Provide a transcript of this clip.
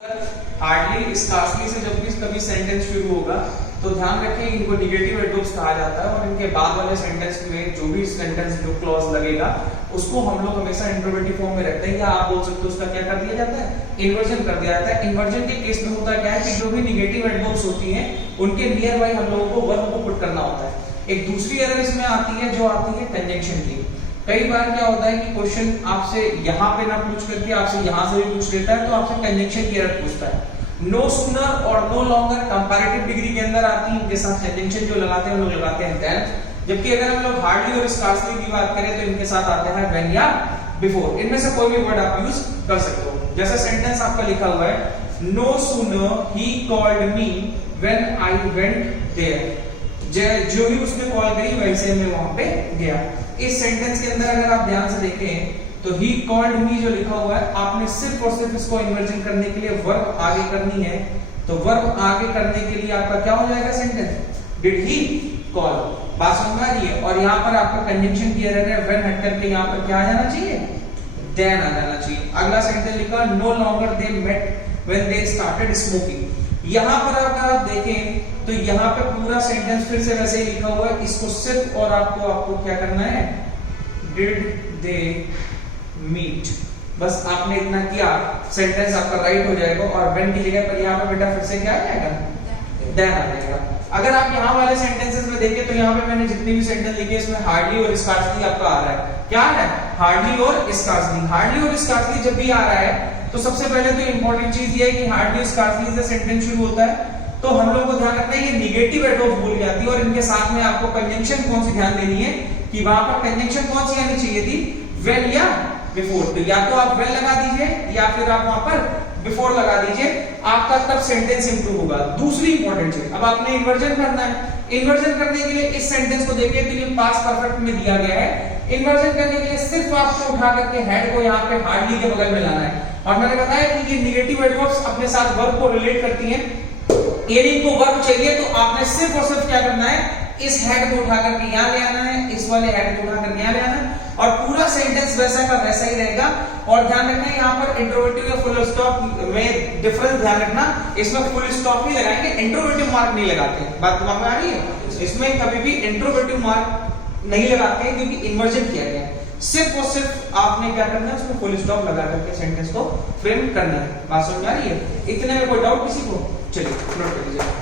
Hardly scarcely से जब भी कभी सेंटेंस शुरू होगा तो ध्यान रखें इनको निगेटिव एडवर्ब्स कहा जाता है और इनके बाद वाले सेंटेंस में जो भी सेंटेंस जो क्लॉज लगेगा उसको हम लोग हमेशा इंट्रोगेटिव फॉर्म में रखते हैं या आप बोल सकते हो उसका क्या कर दिया जाता है, इन्वर्जन कर दिया जाता है। इन्वर्जन के केस में होता क्या है कि जो भी निगेटिव एडवर्ब्स होती हैं उनके नियर बाय हम लोगों को वर्ब को पुट करना होता है। एक दूसरी एरर इसमें आती है जो आती है कंजंक्शन की। कई बार क्या होता है कि क्वेश्चन आपसे यहाँ पे ना पूछ करके आपसे यहाँ से भी पूछ लेता है तो आपसे कंजंक्शन की एरर पूछता है। नो सूनर और नो लॉन्गर कंपैरेटिव डिग्री के अंदर आती है, इनके साथ कंजंक्शन जो लगाते हैं हम लोग लगाते हैं देन। जबकि अगर हम लोग हार्डली और स्कार्सली की बात करें तो इनके साथ आते हैं व्हेन या बिफोर। इनमें से कोई भी वर्ड आप यूज कर सकते हो। जैसा सेंटेंस आपका लिखा हुआ है no sooner he called me when I went there, जो ही उसने कॉल करी वैसे मैं वहां पे गया। इस सेंटेंस के अंदर अगर आप ध्यान से देखें तो ही कॉल्ड मी जो लिखा हुआ है आपने सिर्फ और सिर्फ इसको इन्वर्जन करने के लिए वर्ब आगे करनी है। तो वर्ब आगे करने के लिए आपका क्या हो जाएगा सेंटेंस, डिड ही कॉल। बात समझ आ रही है। और यहाँ पर आपका कंजंक्शन की एरर है, व्हेन हट करके यहाँ पर क्या आ जाना चाहिए, देन आ जाना चाहिए। अगला सेंटेंस लिखा no longer they met when they started smoking. यहाँ पर अगर आप देखें तो यहाँ पे पूरा सेंटेंस फिर से वैसे ही लिखा हुआ है, इसको सिर्फ और आपको क्या करना है, डिड दे मीट। बस आपने इतना किया सेंटेंस आपका राइट हो जाएगा। और व्हेन की जगह पर यहाँ पे बेटा फिर से क्या आ जाएगा, देन आ जाएगा। अगर आप यहाँ वाले सेंटेंसेस में देखें तो यहाँ पे मैंने जितने भी सेंटेंस लिखे इसमें हार्डली और स्कार्सली आपका आ रहा है। क्या है, हार्डली और स्कार्सली। हार्डली और स्कार्सली जब भी आ रहा है तो सबसे पहले तो इंपॉर्टेंट चीज ये है कि हार्डली स्कार्सली से सेंटेंस शुरू होता है तो हम लोग को ध्यान रखना है ये निगेटिव एडवर्ब बोल जाती है। और इनके साथ में आपको कंजंक्शन कौन सी ध्यान देनी है कि वहां पर कंजंक्शन कौन सी आनी चाहिए थी, व्हेन या बिफोर। तो या तो आप व्हेन लगा दीजिए या फिर आप वहां पर बिफोर लगा दीजिए, आपका तब सेंटेंस इंप्रूव होगा। दूसरी इंपॉर्टेंट चीज, अब आपने इन्वर्जन करना है। इन्वर्जन करने के लिए इस सेंटेंस को देखिए तो ये पास्ट परफेक्ट में दिया गया है। इन्वर्जन करने के लिए सिर्फ आपको उठा करके हेड को यहाँ पे हार्डली के बगल में लाना है। और मैंने बताया कि ये निगेटिव एडवर्ब्स अपने साथ वर्ब को रिलेट करती हैं। यदि इनको वर्ब चाहिए तो आपने सिर्फ और सिर्फ क्या करना है, इस हेड को उठा करके यहाँ ले आना है, इस वाले हेड को उठा करके यहाँ ले आना है और पूरा सेंटेंस वैसा का वैसा ही रहेगा। और ध्यान रखना यहाँ पर इंट्रोगेटिव या फुल स्टॉप में डिफरेंस ध्यान रखना, इसमें फुल स्टॉप ही लगाएंगे, इंट्रोगेटिव मार्क नहीं लगाते। बात तुम्हारे में आ रही है। इसमें कभी भी इंट्रोगेटिव मार्क नहीं लगाते हैं क्योंकि इन्वर्जन किया गया है। सिर्फ और सिर्फ आपने क्या करना है, उसमें फुल स्टॉप लगा करके सेंटेंस को फ्रेम करना है। बात समझ आ रही है। इतने में कोई डाउट किसी को, चलिए नोट कर लीजिए।